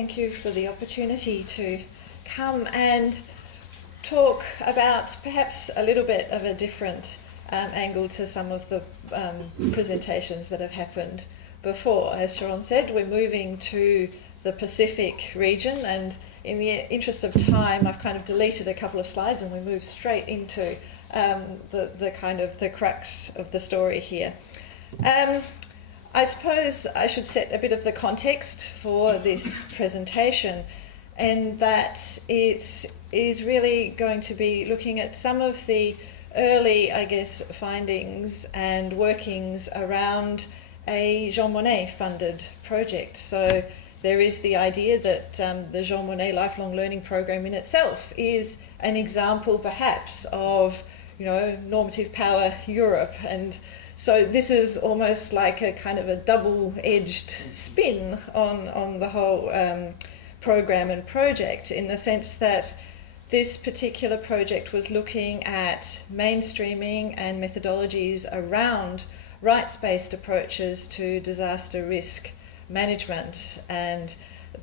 Thank you for the opportunity to come and talk about perhaps a little bit of a different angle to some of the presentations that have happened before. As Sharon said, we're moving to the Pacific region, and in the interest of time I've kind of deleted a couple of slides and we move straight into the crux of the story here. I suppose I should set a bit of the context for this presentation, and that it is really going to be looking at some of the early, findings and workings around a Jean Monnet funded project. So there is the idea that the Jean Monnet Lifelong Learning Program in itself is an example perhaps of, normative power Europe, and so this is almost like a kind of a double-edged spin on the whole program and project, in the sense that this particular project was looking at mainstreaming and methodologies around rights-based approaches to disaster risk management. And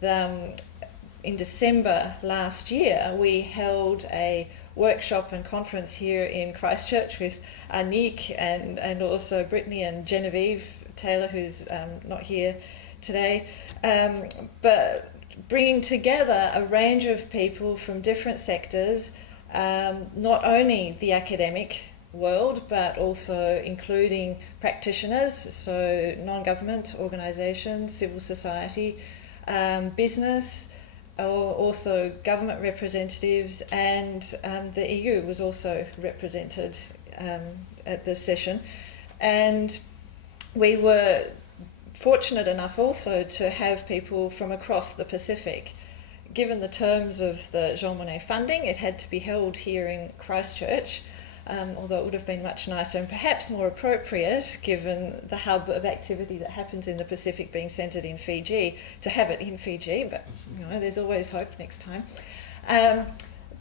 in December last year, we held a workshop and conference here in Christchurch with Anik and also Brittany and Genevieve Taylor, who's not here today, but bringing together a range of people from different sectors, not only the academic world, but also including practitioners, so non-government organisations, civil society, business, also government representatives, and the EU was also represented at this session. And we were fortunate enough also to have people from across the Pacific. Given the terms of the Jean Monnet funding, it had to be held here in Christchurch, although it would have been much nicer and perhaps more appropriate, given the hub of activity that happens in the Pacific being centred in Fiji, to have it in Fiji, but there's always hope next time.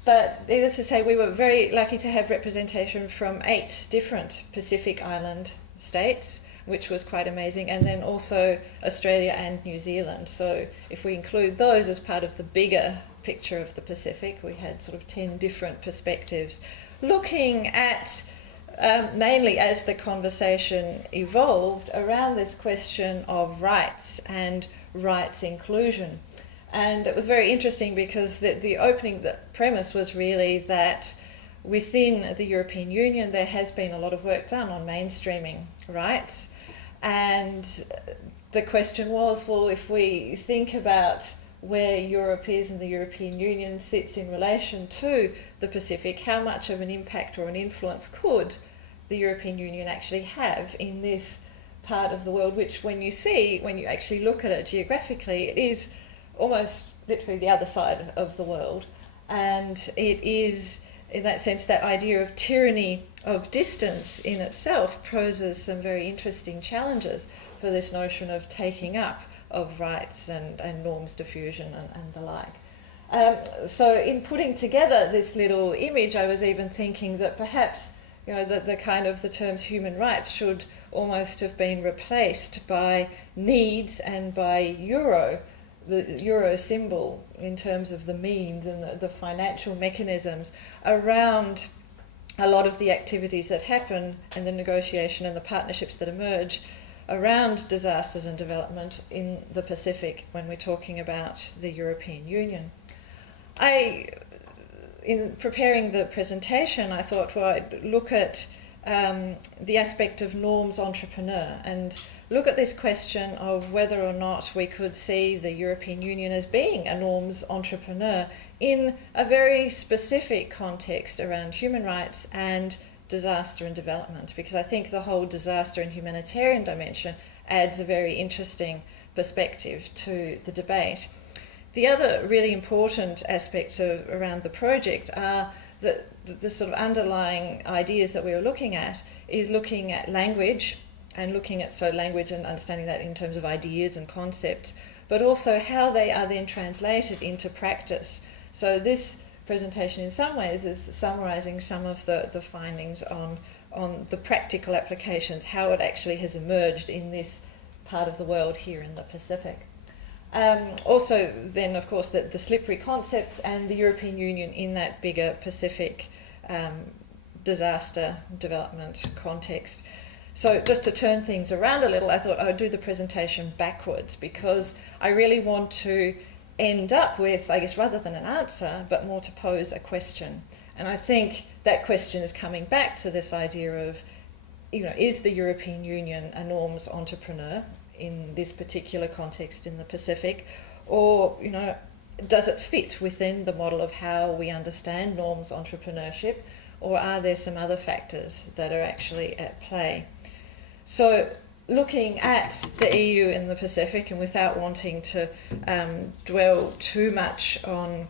But needless to say, we were very lucky to have representation from 8 different Pacific Island states, which was quite amazing, and then also Australia and New Zealand. So if we include those as part of the bigger picture of the Pacific, we had sort of 10 different perspectives, looking at, mainly as the conversation evolved, around this question of rights and rights inclusion. And it was very interesting because the opening, the premise was really that within the European Union there has been a lot of work done on mainstreaming rights. And the question was, well, if we think about where Europe is and the European Union sits in relation to the Pacific, how much of an impact or an influence could the European Union actually have in this part of the world, which when you actually look at it geographically, it is almost literally the other side of the world. And it is, in that sense, that idea of tyranny of distance in itself poses some very interesting challenges for this notion of taking up of rights and norms diffusion and the like. So in putting together this little image, I was even thinking that perhaps the terms human rights should almost have been replaced by needs and by the euro symbol, in terms of the means and the financial mechanisms around a lot of the activities that happen and the negotiation and the partnerships that emerge around disasters and development in the Pacific when we're talking about the European Union. In preparing the presentation, I thought, well, I'd look at the aspect of norms entrepreneur and look at this question of whether or not we could see the European Union as being a norms entrepreneur in a very specific context around human rights and disaster and development, because I think the whole disaster and humanitarian dimension adds a very interesting perspective to the debate. The other really important aspects around the project are the sort of underlying ideas that we were looking at is looking at language, and looking at language and understanding that in terms of ideas and concepts, but also how they are then translated into practice. So this presentation in some ways is summarising some of the findings on the practical applications, how it actually has emerged in this part of the world here in the Pacific. Also then, of course, the slippery concepts and the European Union in that bigger Pacific disaster development context. So just to turn things around a little, I thought I would do the presentation backwards, because I really want to end up with, I guess, rather than an answer, but more to pose a question. And I think that question is coming back to this idea of, is the European Union a norms entrepreneur in this particular context in the Pacific, or does it fit within the model of how we understand norms entrepreneurship, or are there some other factors that are actually at play? So looking at the EU in the Pacific, and without wanting to dwell too much on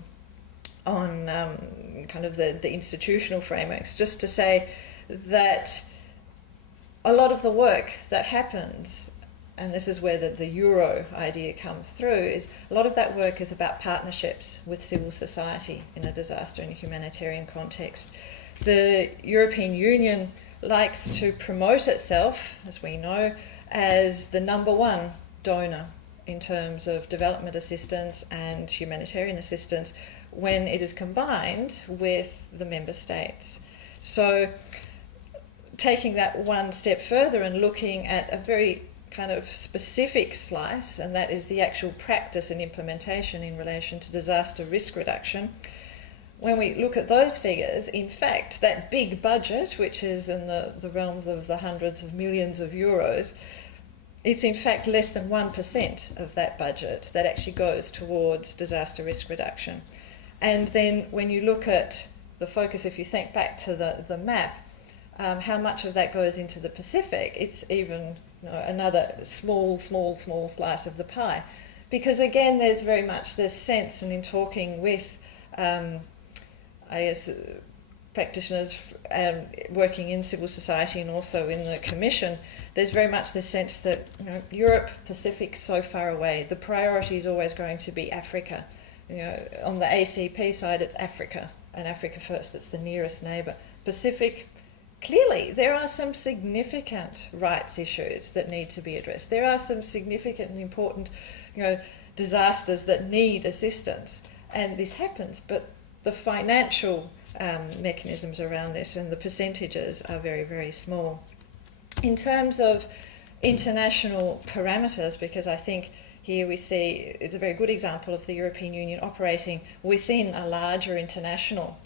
kind of the institutional frameworks, just to say that a lot of the work that happens, and this is where the Euro idea comes through, is a lot of that work is about partnerships with civil society in a disaster and a humanitarian context. The European Union likes to promote itself, as we know, as the number one donor in terms of development assistance and humanitarian assistance when it is combined with the member states. So taking that one step further and looking at a very kind of specific slice, and that is the actual practice and implementation in relation to disaster risk reduction. When we look at those figures, in fact, that big budget, which is in the realms of the hundreds of millions of euros, it's in fact less than 1% of that budget that actually goes towards disaster risk reduction. And then when you look at the focus, if you think back to the map, how much of that goes into the Pacific, it's even another small slice of the pie. Because again, there's very much this sense, and in talking with practitioners working in civil society and also in the Commission, there's very much this sense that Europe, Pacific, so far away, the priority is always going to be Africa. On the ACP side, it's Africa, and Africa first, it's the nearest neighbour. Pacific, clearly, there are some significant rights issues that need to be addressed. There are some significant and important, disasters that need assistance, and this happens. But the financial mechanisms around this and the percentages are very, very small. In terms of international parameters, because I think here we see it's a very good example of the European Union operating within a larger international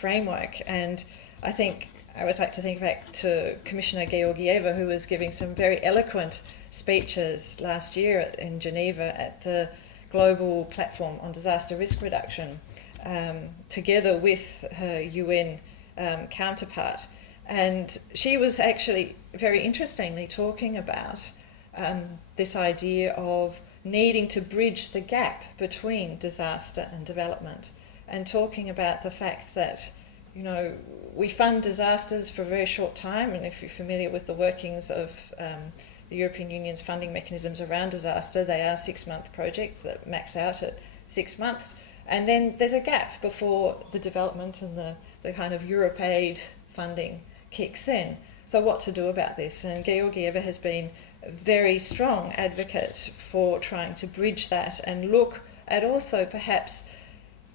framework, and I think I would like to think back to Commissioner Georgieva, who was giving some very eloquent speeches last year in Geneva at the Global Platform on Disaster Risk Reduction, together with her UN counterpart. And she was actually very interestingly talking about this idea of needing to bridge the gap between disaster and development, and talking about the fact that we fund disasters for a very short time, and if you're familiar with the workings of the European Union's funding mechanisms around disaster, they are 6-month projects that max out at 6 months, and then there's a gap before the development and the kind of Europe aid funding kicks in. So what to do about this? And Georgieva has been a very strong advocate for trying to bridge that and look at also perhaps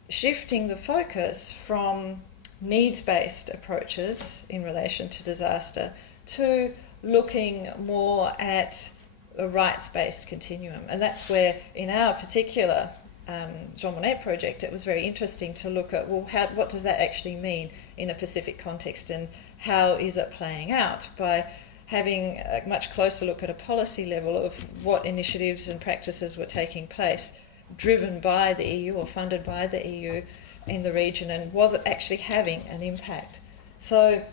shifting the focus from needs-based approaches in relation to disaster to looking more at a rights-based continuum. And that's where, in our particular Jean Monnet project, it was very interesting to look at, what does that actually mean in a Pacific context, and how is it playing out, by having a much closer look at a policy level of what initiatives and practices were taking place, driven by the EU or funded by the EU in the region, and was it actually having an impact. So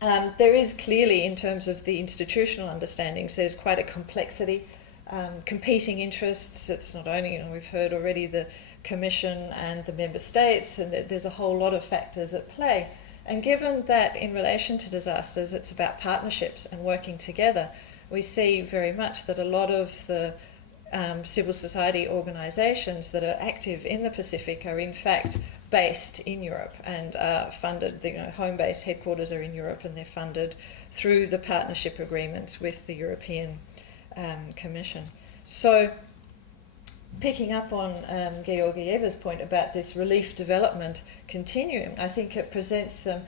there is clearly, in terms of the institutional understandings, there's quite a complexity, competing interests. It's not only, we've heard already, the Commission and the Member States, and there's a whole lot of factors at play. And given that in relation to disasters it's about partnerships and working together, we see very much that a lot of the civil society organisations that are active in the Pacific are in fact based in Europe and are funded, home base headquarters are in Europe, and they're funded through the partnership agreements with the European Commission. So picking up on Georgieva's point about this relief development continuum, I think it presents some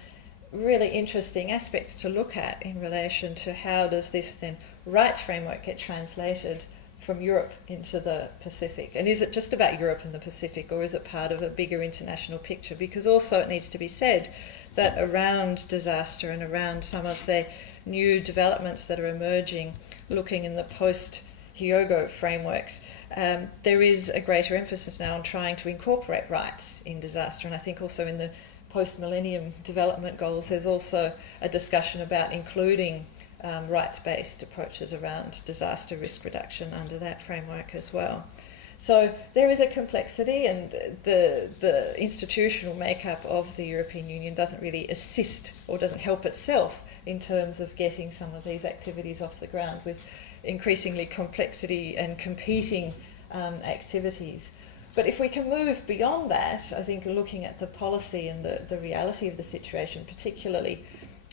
really interesting aspects to look at in relation to how does this then rights framework get translated from Europe into the Pacific, and is it just about Europe and the Pacific, or is it part of a bigger international picture? Because also it needs to be said that around disaster and around some of the new developments that are emerging, looking in the post-Hyogo frameworks, there is a greater emphasis now on trying to incorporate rights in disaster, and I think also in the post-millennium development goals there's also a discussion about including rights-based approaches around disaster risk reduction under that framework as well. So there is a complexity, and the institutional makeup of the European Union doesn't really assist or doesn't help itself in terms of getting some of these activities off the ground, with increasingly complexity and competing activities. But if we can move beyond that, I think looking at the policy and the reality of the situation, particularly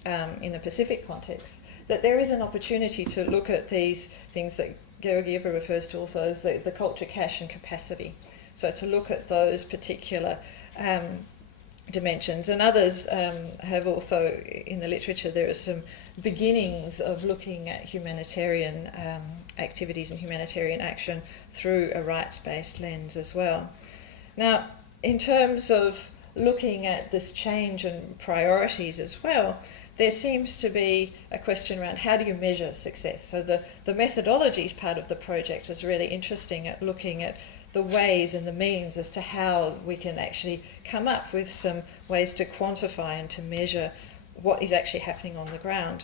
in the Pacific context, that there is an opportunity to look at these things that Georgieva refers to also as the culture, cash and capacity. So to look at those particular dimensions. And others have also, in the literature, there are some beginnings of looking at humanitarian activities and humanitarian action through a rights-based lens as well. Now, in terms of looking at this change and priorities as well, there seems to be a question around how do you measure success. So the methodologies part of the project is really interesting at looking at the ways and the means as to how we can actually come up with some ways to quantify and to measure what is actually happening on the ground.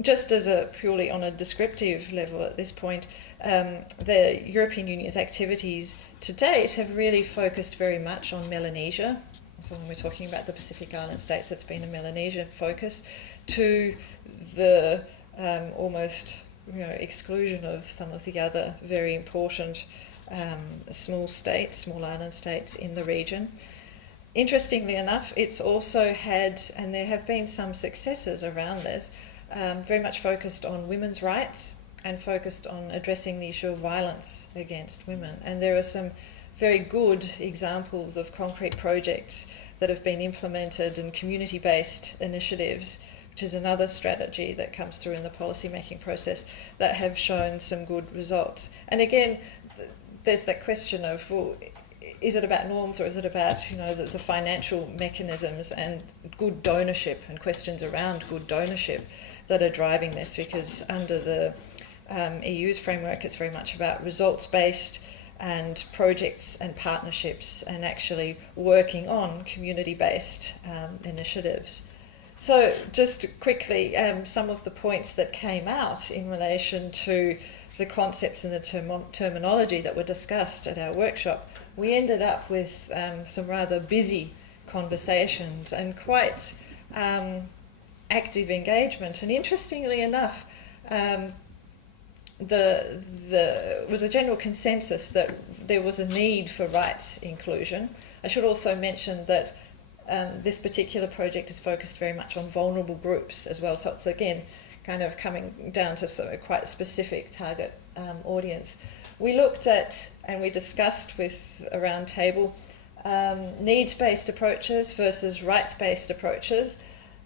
Just as a purely on a descriptive level at this point, the European Union's activities to date have really focused very much on Melanesia. So when we're talking about the Pacific Island states, it's been a Melanesia focus, to the almost exclusion of some of the other very important small island states in the region. Interestingly enough, it's also had, and there have been some successes around this, very much focused on women's rights and focused on addressing the issue of violence against women. And there are some very good examples of concrete projects that have been implemented and community-based initiatives, which is another strategy that comes through in the policy-making process, that have shown some good results. And again, there's that question of, well, is it about norms, or is it about the financial mechanisms and good donorship and questions around good donorship that are driving this? Because under the EU's framework, it's very much about results-based and projects and partnerships and actually working on community-based initiatives. So just quickly, some of the points that came out in relation to the concepts and the terminology that were discussed at our workshop. We ended up with some rather busy conversations and quite active engagement. And interestingly enough, there was a general consensus that there was a need for rights inclusion. I should also mention that this particular project is focused very much on vulnerable groups as well. So it's again kind of coming down to sort of quite a specific target audience. We looked at and we discussed with a round table needs-based approaches versus rights-based approaches.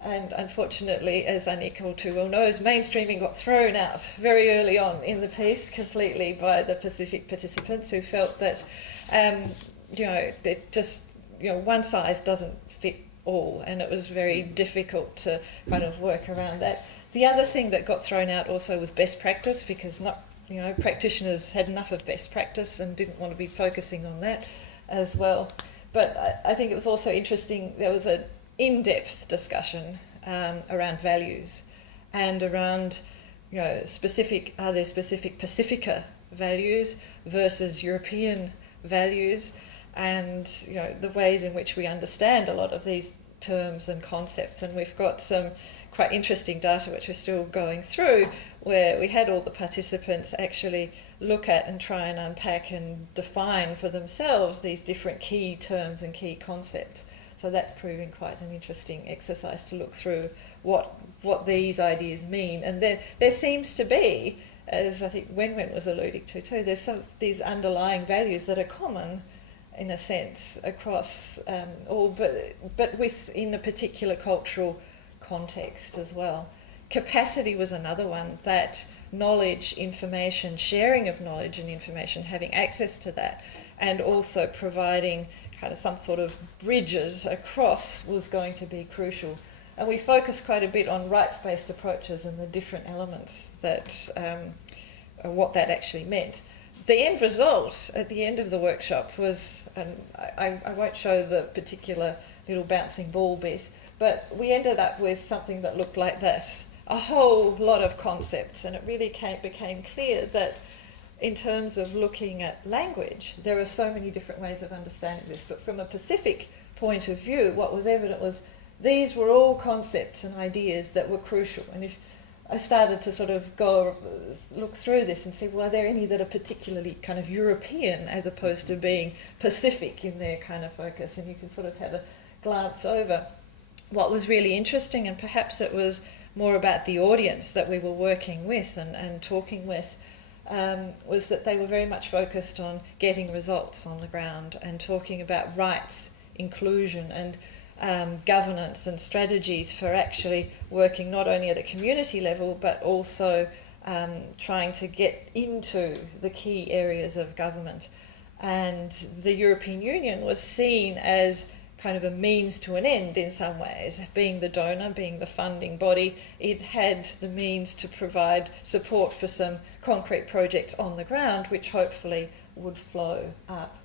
And unfortunately, as Anik all too well knows, mainstreaming got thrown out very early on in the piece completely by the Pacific participants, who felt that, it just, one size doesn't fit all, and it was very difficult to kind of work around that. The other thing that got thrown out also was best practice, because practitioners had enough of best practice and didn't want to be focusing on that as well. But I think it was also interesting, there was an in-depth discussion around values and around, are there specific Pacifica values versus European values, and the ways in which we understand a lot of these terms and concepts. And we've got some quite interesting data which we're still going through, where we had all the participants actually look at and try and unpack and define for themselves these different key terms and key concepts. So that's proving quite an interesting exercise to look through what these ideas mean. And there seems to be as I think Wenwen was alluding to too, there's some these underlying values that are common, in a sense, across all, but within a particular cultural context as well. Capacity was another one, that knowledge, information, sharing of knowledge and information, having access to that, and also providing kind of some sort of bridges across was going to be crucial. And we focused quite a bit on rights-based approaches and the different elements that, what that actually meant. The end result at the end of the workshop was, and I won't show the particular little bouncing ball bit, but we ended up with something that looked like this, a whole lot of concepts, and it really became clear that in terms of looking at language, there are so many different ways of understanding this, but from a Pacific point of view, what was evident was these were all concepts and ideas that were crucial. And if I started to sort of go look through this and see, well, are there any that are particularly kind of European as opposed to being Pacific in their kind of focus? And you can sort of have a glance over. What was really interesting, and perhaps it was more about the audience that we were working with and talking with, was that they were very much focused on getting results on the ground and talking about rights, inclusion, and governance and strategies for actually working not only at a community level but also trying to get into the key areas of government. And the European Union was seen as kind of a means to an end in some ways. Being the donor, being the funding body, it had the means to provide support for some concrete projects on the ground which hopefully would flow up.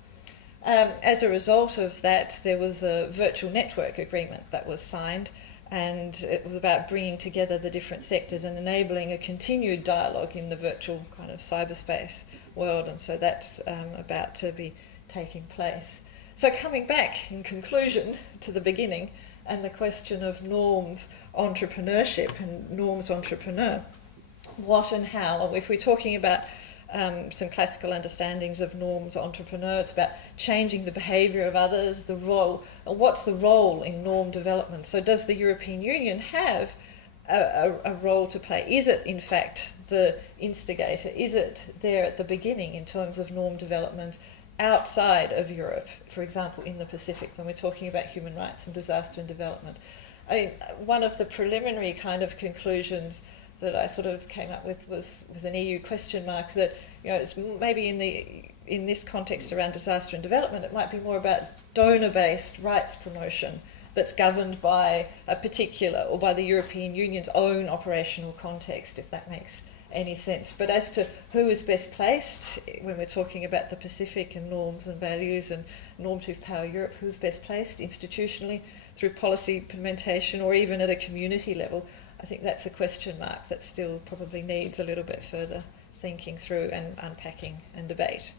As a result of that, there was a virtual network agreement that was signed, and it was about bringing together the different sectors and enabling a continued dialogue in the virtual kind of cyberspace world, and so that's about to be taking place. So coming back, in conclusion, to the beginning, and the question of norms entrepreneurship and norms entrepreneur, what and how, if we're talking about some classical understandings of norms entrepreneur, it's about changing the behaviour of others, the role, and what's the role in norm development? So does the European Union have a role to play? Is it in fact the instigator? Is it there at the beginning in terms of norm development outside of Europe, for example in the Pacific, when we're talking about human rights and disaster and development? I mean, one of the preliminary kind of conclusions that I sort of came up with was with an EU question mark, that, you know, it's maybe in this context around disaster and development, it might be more about donor-based rights promotion that's governed by a particular, or by the European Union's own operational context, if that makes any sense. But as to who is best placed, when we're talking about the Pacific and norms and values and normative power Europe, who's best placed institutionally through policy implementation or even at a community level, I think that's a question mark that still probably needs a little bit further thinking through and unpacking and debate.